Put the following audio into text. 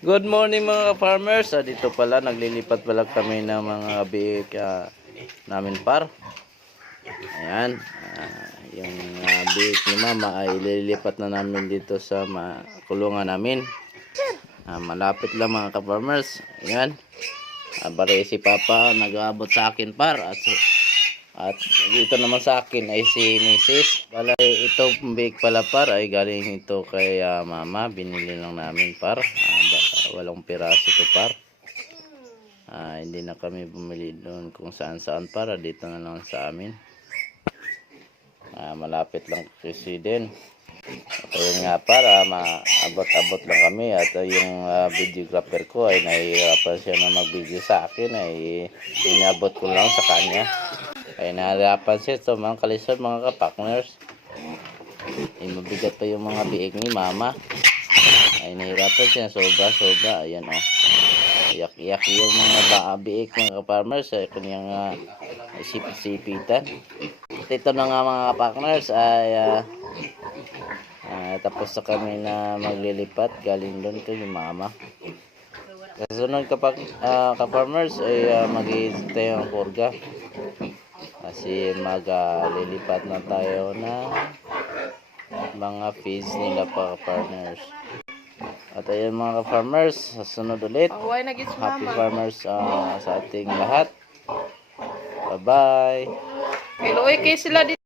Good morning mga farmers. Dito pala naglilipat pala kami ng mga biik namin par. Ayan, yung biik ni mama ay lilipat na namin dito sa kulungan namin. Malapit lang mga ka-farmers. Ayan, bari si papa nag-aabot sa akin par at dito naman sa akin ay si Mrs. Balay ito biik pala par ay galing ito kay mama. Binili lang namin par. Walong piraso ito par. Hindi na kami bumili doon kung saan para dito na lang sa amin. Malapit lang kasi din. At yun nga para maabot-abot lang kami at yung videographer ko ay nahihirapan siya na mag-video sa akin ay inabot ko lang sa kanya. Ay nahihirapan siya so mga kalisod mga kapakners. Mabigat pa yung mga biig ni mama. Ay nahihirapan siya sobra. Ayan o. Iyak yung mga biik mga ka-farmers ay kanyang sipit-sipitan. At ito na nga mga ka-farmers ay tapos na kami na maglilipat galing doon kay mama. Kasunod ka-farmers ay mag-iintay ang kurga kasi maglilipat na tayo na mga feeds nila pa ka-farmers. At ayun mga ka-farmers, sunod ulit. Happy farmers sa ating lahat. Bye-bye. Hello, kay sila dito.